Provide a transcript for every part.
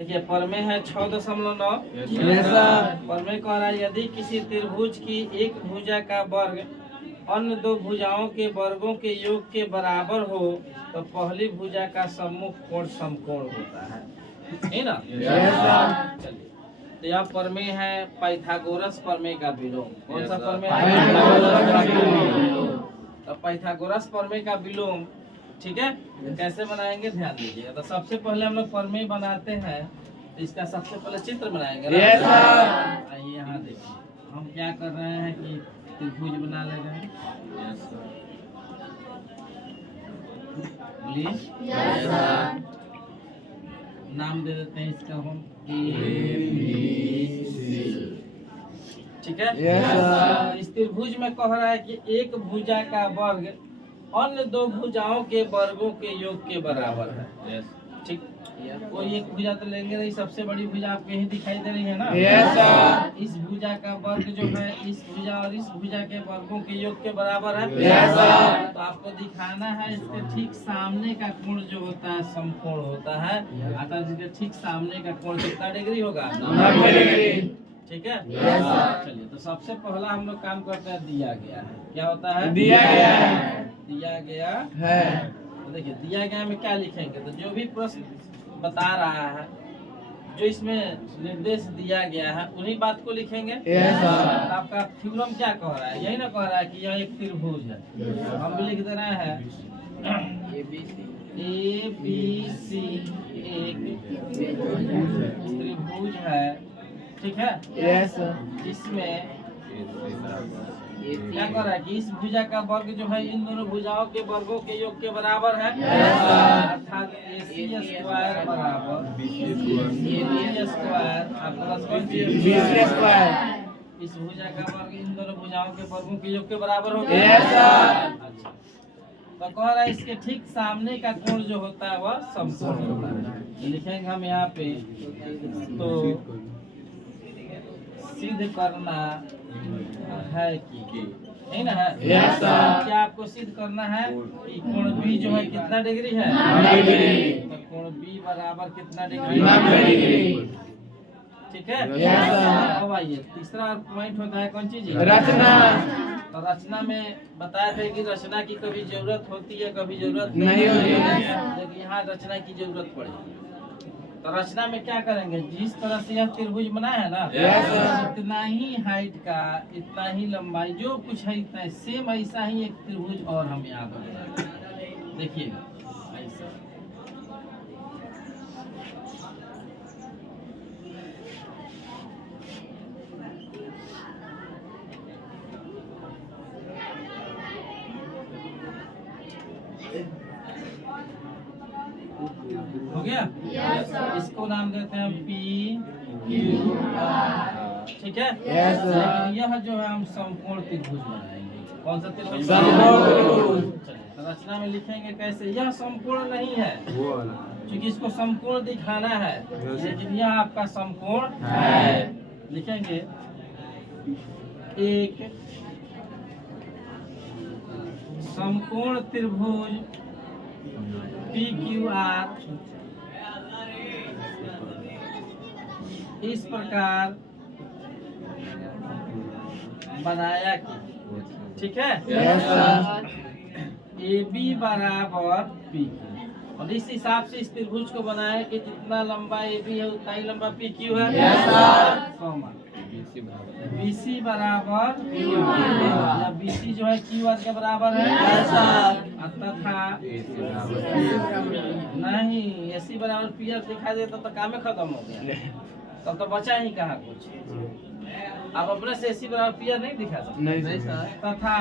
देखिए परमे है 6.9। परमे कह रहा है यदि किसी त्रिभुज की एक भुजा का वर्ग अन्य दो भुजाओं के वर्गों के योग के बराबर हो तो पहली भुजा का सम्मुख कोण समकोण होता है ना। चलिए तो यह परमे है पाइथागोरस परमे का विलोम। कौन सा परमे है? तो पाइथागोरस परमे का विलोम। ठीक है, कैसे बनाएंगे ध्यान दीजिएगा। तो सबसे पहले हम लोग परमेय बनाते हैं तो इसका सबसे पहले चित्र बनाएंगे। आइए यहाँ देखिए हम क्या कर रहे हैं कि त्रिभुज बना ले रहे हैं। बोलिए नाम दे देते हैं इसका हम ठीक है। इस त्रिभुज में कह रहा है कि एक भुजा का वर्ग अन्य दो भुजाओं के वर्गों के योग के बराबर है। ठीक, कोई एक भुजा तो लेंगे नहीं, सबसे बड़ी भुजा आपको यही दिखाई दे रही है ना। इस भुजा का वर्ग जो है इस भुजा और इस भुजा के वर्गों के योग के बराबर है। तो आपको दिखाना है इसके ठीक सामने का कोण जो होता है समकोण होता है। अतः इसके ठीक सामने का कोण कितना डिग्री होगा? 90 डिग्री। ठीक है। चलिए तो सबसे पहला हम लोग काम करते हैं दिया गया है। क्या होता है? दिया गया है। दिया गया है। तो देखिए दिया गया में क्या लिखेंगे, तो जो भी प्रश्न बता रहा है जो इसमें निर्देश दिया गया है उन्हीं बात को लिखेंगे। तो आपका थ्योरम क्या कह रहा है? यही ना कह रहा है कि यह एक त्रिभुज है। हम भी लिख दे रहे हैं ABC एक त्रिभुज है। ठीक है। जिसमें क्या कर रहा है कि इस भुजा का वर्ग जो है इन दोनों भुजाओं के वर्गों के योग के बराबर है। अर्थात AC स्क्वायर बराबर BC स्क्वायर इस भुजा का वर्ग इन दोनों भुजाओं के वर्गों के योग के बराबर हो गया। अच्छा, तो कह रहा है इसके ठीक सामने का कोण जो होता है वह समकोण होता है। लिखेंगे हम यहाँ पे तो सिद्ध करना है कि नहीं ना है। क्या आपको सिद्ध करना है कि कोण B जो है कितना डिग्री है? तो कोण B बराबर कितना डिग्री? ठीक है। अब आइए तीसरा पॉइंट होता है कौन चीज? रचना। तो रचना में बताया था कि रचना की कभी जरूरत होती है कभी जरूरत नहीं होती है, लेकिन यहाँ रचना की जरूरत पड़ेगी। तो रचना में क्या करेंगे, जिस तरह से यह त्रिभुज बना है ना इतना ही हाइट का इतना ही लंबाई जो कुछ है इतना सेम ऐसा ही एक त्रिभुज और हम यहाँ पर देखिएगा ऐसा। हो गया? इसको नाम देते हैं PQR। ठीक है। लेकिन यह जो है हम समकोण त्रिभुज बनाएंगे। कौन सा त्रिभुज? तो रचना में लिखेंगे कैसे? यह समकोण नहीं है क्योंकि इसको समकोण दिखाना है, लेकिन यह आपका समकोण है। लिखेंगे एक समकोण त्रिभुज PQR इस प्रकार बनाया कि ठीक है। AB बराबर PQ और इस हिसाब से इस त्रिभुज को बनाया कि जितना लंबा AB है उतना ही लंबा PQ है। BC बराबर या BC जो है QR के बराबर है तथा नहीं AC बराबर PR दिखा देता तो काम खत्म हो गया, तब तो बचा ही कहा कुछ। आप अपने से AC बराबर PR नहीं दिखा सकते। तथा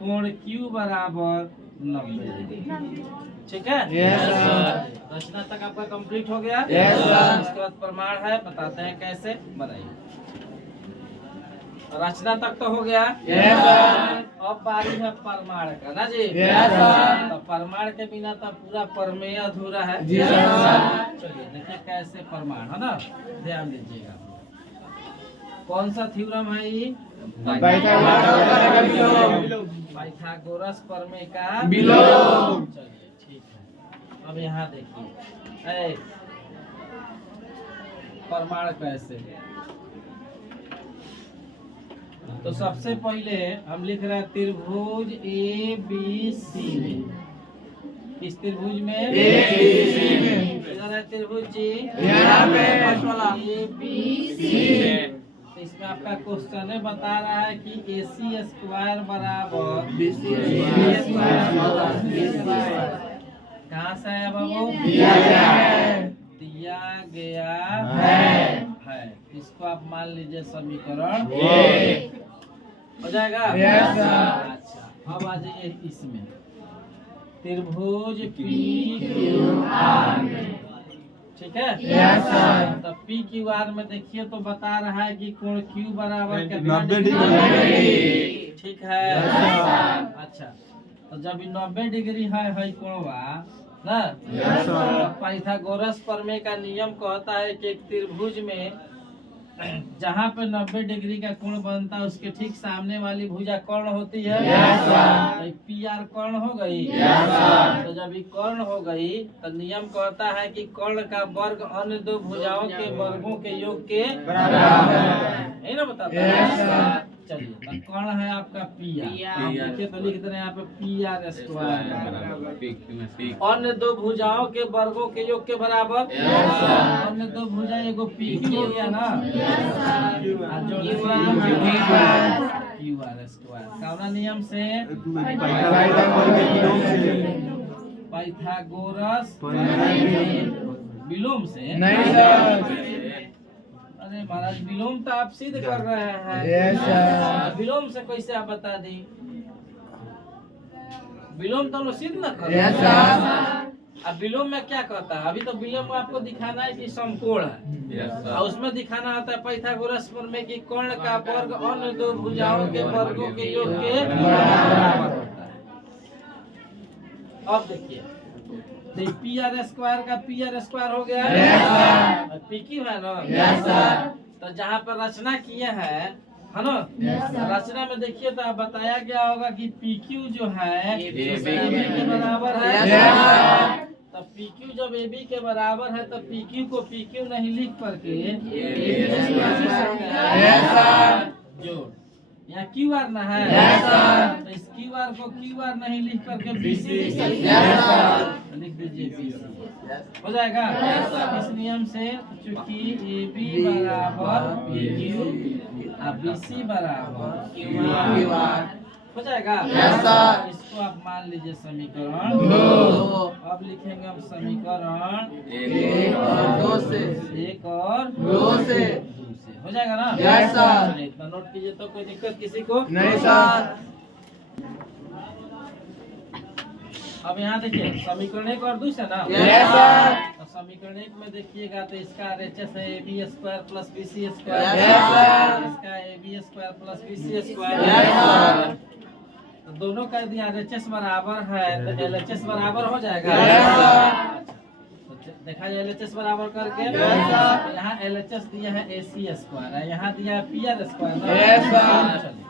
कोण Q बराबर 90। ठीक है। रचना तक आपका कंप्लीट हो गया। इसके बाद प्रमाण है, बताते हैं कैसे बनाइए। रचना तक तो हो गया। अब बारी है प्रमाण का ना जी। तो प्रमाण के बिना तो पूरा प्रमेय अधूरा है। चलिए देखिए कैसे प्रमाण है ना, ध्यान दीजिएगा। कौन सा थ्योरम है ये? पाइथागोरस प्रमेय का विलोम। चलिए ठीक है। अब यहाँ देखिए प्रमाण कैसे। तो सबसे पहले हम लिख रहे हैं त्रिभुज ए बी सी में। किस त्रिभुज में? इधर है त्रिभुज जी, ए बी सी। इसमें आपका क्वेश्चन बता रहा है कि AC स्क्वायर बराबर BC स्क्वायर कहाँ से है बाबू? दिया गया है। इसको आप मान लीजिए समीकरण हो जाएगा। अच्छा, अब आ जाइए इसमें त्रिभुज PQR, ठीक है। तो PQR में देखिए तो बता रहा है कि कोण Q बराबर कितना 90 डिग्री, ठीक है। अच्छा, तो जब 90 डिग्री है कोणवा ना, पाइथागोरस प्रमेय का नियम कहता है कि एक त्रिभुज में जहाँ पे 90 डिग्री का कोण बनता है उसके ठीक सामने वाली भुजा कर्ण होती है। तो PR कर्ण हो गई। तो जब ये कर्ण हो गई तो नियम कहता है कि कर्ण का वर्ग अन्य दो भुजाओं के वर्गों के योग के बराबर है, यही ना बताता है। चलिए, तो कर्ण है आपका PR, देखिए तो लिख दे रहे हैं यहाँ पे PR स्क्वायर अन्य दो भुजाओं के वर्गों के योग के बराबर। अन्य दो भुजा एगो PQ हो गया ना, जो QR स्क्वायर कौना नियम से? पाइथागोरस विलोम से। अरे महाराज, विलोम तो आप सिद्ध कर रहे हैं। विलोम से कैसे आप बता दी? विलोम तो हम लोग सिद्ध न कर। अब विलोम में क्या कहता है? अभी तो विलोम में आपको दिखाना है कि समकोण है, और उसमें दिखाना होता है पाइथागोरस प्रमेय की कर्ण का वर्ग अन्य दो भुजाओं के वर्गों के योग के बराबर होता है। अब देखिए, PR स्क्वायर का PR स्क्वायर हो गया, PQ है ना। तो जहाँ पर रचना किए हैं है ना, रचना में देखिए तो बताया गया होगा कि PQ जो है AB के बराबर है। तो PQ जब AB के बराबर है तो PQ को PQ नहीं लिख करके जोड़, यहाँ QR ना है, तो इस QR को QR नहीं लिख करके BC लिख दीजिए, BC हो जाएगा। इस नियम से चूंकि AB बराबर PQ और BC बराबर QR हो जाएगा। इसको आप मान लीजिए समीकरण 2। अब लिखेंगे हम समीकरण 1 और 2 से हो जाएगा ना। चलिए, इतना नोट कीजिए तो कोई दिक्कत किसी को नहीं सर। अब यहाँ देखिए समीकरण 1 और 2 से ना। तो समीकरण 1 में देखिएगा तो इसका RHS है AB square plus BC square, इसका AB square plus BC square. तो दोनों का यदि RHS बराबर है तो LHS बराबर हो जाएगा। तो देखा जाए LHS बराबर करके, तो यहाँ LHS दिया है AC स्क्वायर है, यहाँ दिया है PR स्क्वायर। चलिए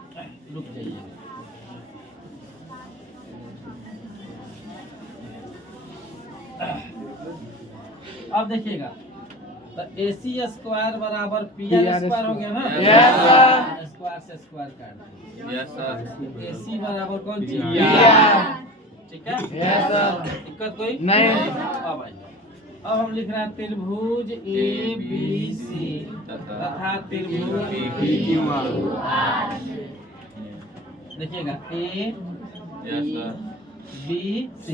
रुक जाइए, अब देखिएगा तो AC स्क्वायर बराबर PR स्क्वायर हो गया ना। स्क्वायर से स्क्वायर काट दीजिए। AC बराबर कौन चीज? ठीक है, दिक्कत कोई नहीं। अब हम लिख रहे हैं त्रिभुज ABC तथा त्रिभुज PQR। देखिएगा ABC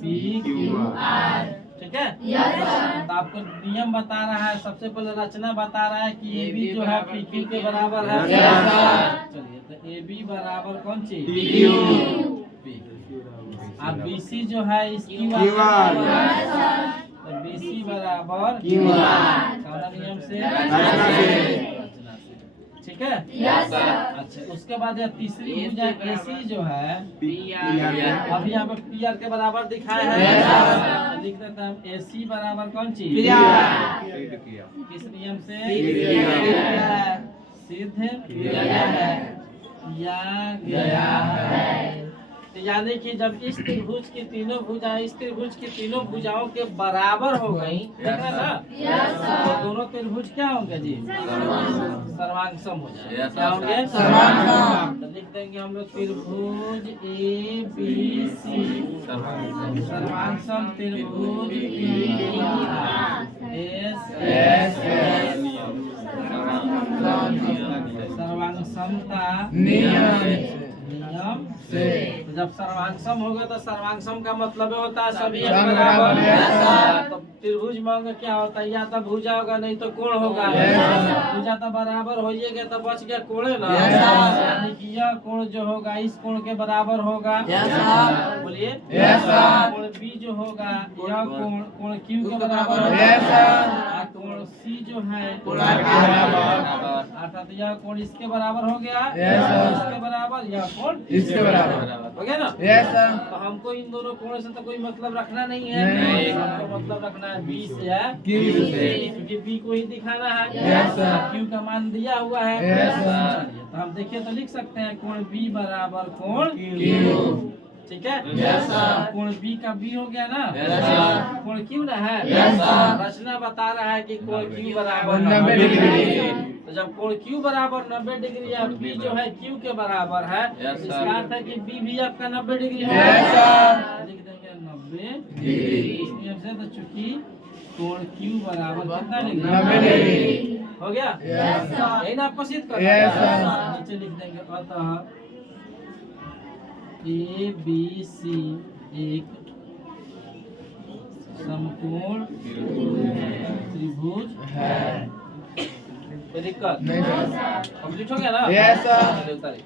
PQR, ठीक है। तो आपको नियम बता रहा है, सबसे पहले रचना बता रहा है कि AB जो है PQ के बराबर है। चलिए, तो AB बराबर कौन चीज? अब BC जो है इसकी तो BC बराबर कौन नियम से? रचना से, ठीक है। अच्छा, उसके बाद यह तीसरी भुजा AC जो है, अभी यहाँ पे PR के बराबर दिखाया है, लिख देते हैं AC बराबर कौन चीज? किस नियम से? सिद्ध किया गया है। तो यानी कि जब इस त्रिभुज की तीनों भुजाएं इस त्रिभुज की तीनों भुजाओं के बराबर हो गई, ठीक है ना, तो दोनों त्रिभुज क्या होंगे जी? सर्वांगसम हो जाएंगे। क्या होंगे? सर्वांगसम। तो लिख देंगे हम लोग त्रिभुज ए बी सी सर्वांगसम त्रिभुज सर्वांगसमता नियम से। तो जब सर्वांगसम होगा तो सर्वांगसम का मतलब होता है सभी एक बराबर। तो त्रिभुज में क्या होता है? या तो भुजा होगा नहीं तो कोण होगा। भुजा तो बराबर हो गया तो बच गया कोण ना, यानी कि यह कोण जो होगा इस कोण के बराबर होगा। बोलिए कोण बी जो होगा यह कोण क्यू के बराबर होगा। कोण सी जो है अर्थात यह कोण इसके बराबर हो गया, इसके बराबर यह कोण इसके बराबर हो गया ना। तो हमको इन दोनों कोण से तो कोई मतलब रखना नहीं है, हमको मतलब रखना है बी से है, क्योंकि बी को ही दिखाना है। क्यू का मान दिया हुआ है। चलिए तो हम देखिए तो लिख सकते हैं कोण बी बराबर कोण क्यू, ठीक है। कोण बी का बी हो गया ना, कोण क्यू ना है। रचना बता रहा है कि कोण क्यू बराबर 90 डिग्री। तो जब कोण क्यू बराबर 90 डिग्री या बी जो है क्यू के बराबर है, इसका अर्थ है कि बी भी आपका 90 डिग्री है। लिख देंगे 90 डिग्री से। तो चूंकि कोण क्यू बराबर कितना डिग्री? 90 डिग्री हो गया। यही ना आपको सिद्ध करना है। नीचे लिख देंगे अतः ए बी सी एक समकोण त्रिभुज है। कोई दिक्कत नहीं सर। कंप्लीट हो गया ना? Yes sir. चलिए उतारिए।